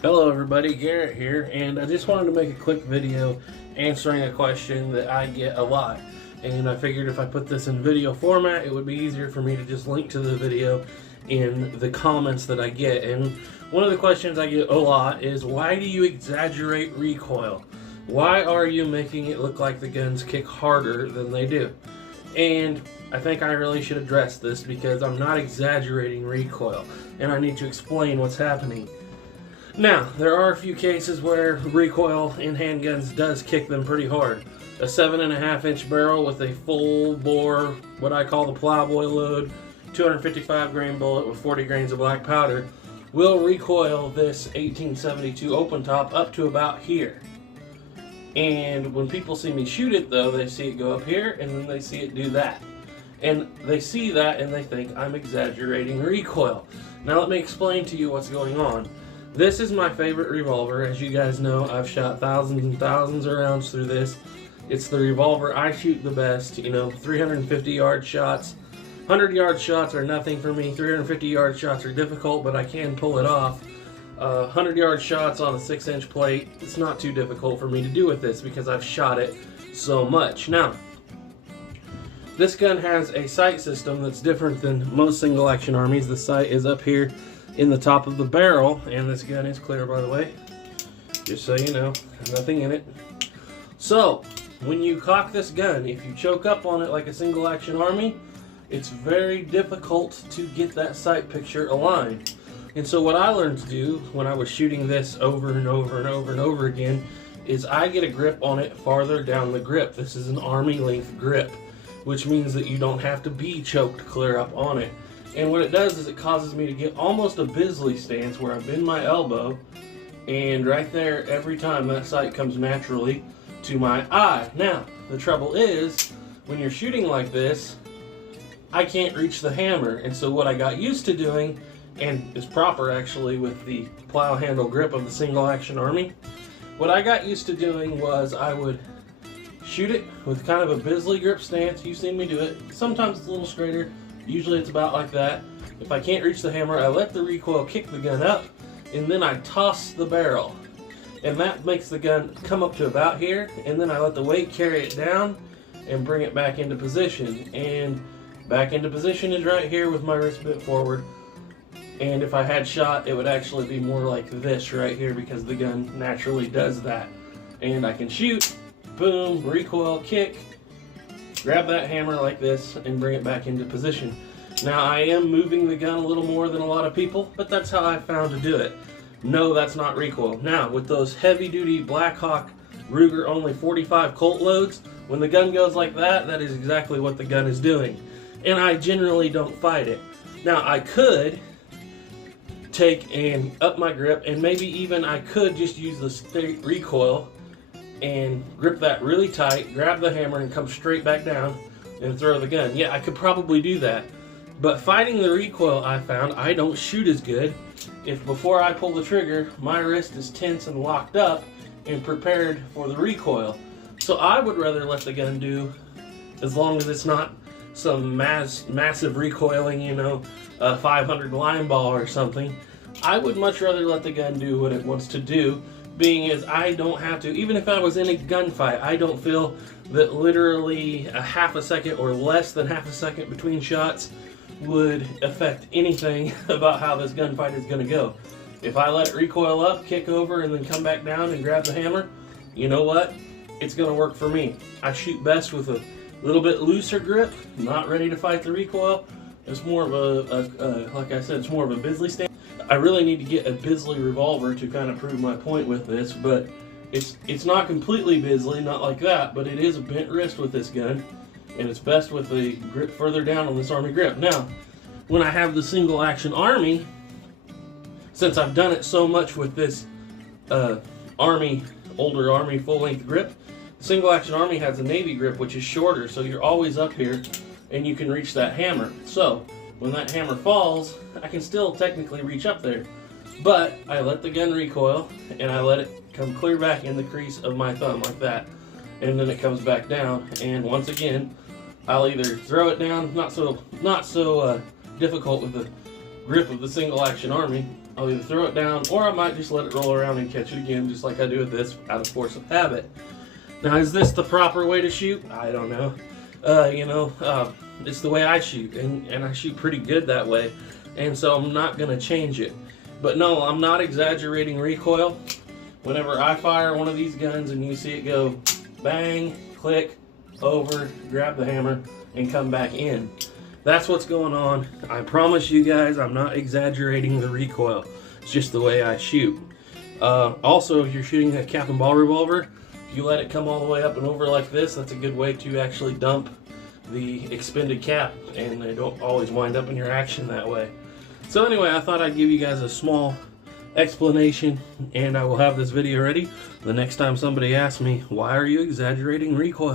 Hello everybody, Garrett here, and I just wanted to make a quick video answering a question that I get a lot. And I figured if I put this in video format, it would be easier for me to just link to the video in the comments that I get. And one of the questions I get a lot is, why do you exaggerate recoil? Why are you making it look like the guns kick harder than they do? And I think I really should address this because I'm not exaggerating recoil, and I need to explain what's happening. Now, there are a few cases where recoil in handguns does kick them pretty hard. A 7.5-inch barrel with a full bore, what I call the plowboy load, 255 grain bullet with 40 grains of black powder, will recoil this 1872 open top up to about here. And when people see me shoot it though, they see it go up here and then they see it do that. And they see that and they think I'm exaggerating recoil. Now let me explain to you what's going on. This is my favorite revolver. As you guys know, I've shot thousands and thousands of rounds through this. It's the revolver I shoot the best. 350 yard shots. 100 yard shots are nothing for me. 350 yard shots are difficult, but I can pull it off. 100 yard shots on a 6-inch plate, it's not too difficult for me to do with this because I've shot it so much. Now, this gun has a sight system that's different than most single action armies. The sight is up here in the top of the barrel, and this gun is clear, by the way, just so you know, nothing in it. So when you cock this gun, if you choke up on it like a single action army, it's very difficult to get that sight picture aligned. And so what I learned to do when I was shooting this over and over and over and over again is I get a grip on it farther down the grip. This is an army length grip, which means that you don't have to be choked clear up on it. And what it does is it causes me to get almost a Bisley stance where I bend my elbow, and right there, every time that sight comes naturally to my eye. Now, the trouble is, when you're shooting like this, I can't reach the hammer. And so what I got used to doing, and is proper actually with the plow handle grip of the single action army, what I got used to doing was I would shoot it with kind of a Bisley grip stance. You've seen me do it. Sometimes it's a little straighter. Usually it's about like that. If I can't reach the hammer, I let the recoil kick the gun up, and then I toss the barrel. And that makes the gun come up to about here, and then I let the weight carry it down and bring it back into position. And back into position is right here with my wrist bent forward. And if I had shot, it would actually be more like this right here because the gun naturally does that. And I can shoot, boom, recoil, kick, grab that hammer like this and bring it back into position. Now I am moving the gun a little more than a lot of people, but that's how I found to do it. No, that's not recoil. Now with those heavy duty Blackhawk Ruger only 45 Colt loads, when the gun goes like that, that is exactly what the gun is doing. And I generally don't fight it. Now I could take and up my grip, and maybe even I could just use the straight recoil and grip that really tight, grab the hammer and come straight back down and throw the gun. Yeah, I could probably do that. But fighting the recoil, I found I don't shoot as good if before I pull the trigger, my wrist is tense and locked up and prepared for the recoil. So I would rather let the gun do, as long as it's not some massive recoiling, a 500 line ball or something, I would much rather let the gun do what it wants to do. Being as I don't have to, even if I was in a gunfight, I don't feel that literally a half a second or less than half a second between shots would affect anything about how this gunfight is going to go. If I let it recoil up, kick over, and then come back down and grab the hammer, you know what? It's going to work for me. I shoot best with a little bit looser grip, not ready to fight the recoil. It's more of a like I said, it's more of a Bisley stance. I really need to get a Bisley revolver to kind of prove my point with this, but it's not completely Bisley, not like that, but it is a bent wrist with this gun, and it's best with the grip further down on this army grip. Now, when I have the single action army, since I've done it so much with this older army full length grip, the single action army has a navy grip which is shorter, so you're always up here and you can reach that hammer. So when that hammer falls, I can still technically reach up there, but I let the gun recoil and I let it come clear back in the crease of my thumb like that, and then it comes back down. And once again, I'll either throw it down, not so difficult with the grip of the single action army. I'll either throw it down or I might just let it roll around and catch it again, just like I do with this, out of force of habit. Now, is this the proper way to shoot? I don't know. It's the way I shoot, and I shoot pretty good that way, and so I'm not going to change it. But no, I'm not exaggerating recoil. Whenever I fire one of these guns and you see it go bang, click, over, grab the hammer, and come back in. That's what's going on. I promise you guys, I'm not exaggerating the recoil. It's just the way I shoot. Also, if you're shooting a cap and ball revolver, if you let it come all the way up and over like this, that's a good way to actually dump the expended cap, and they don't always wind up in your action that way. So anyway, I thought I'd give you guys a small explanation, and I will have this video ready the next time somebody asks me, why are you exaggerating recoil?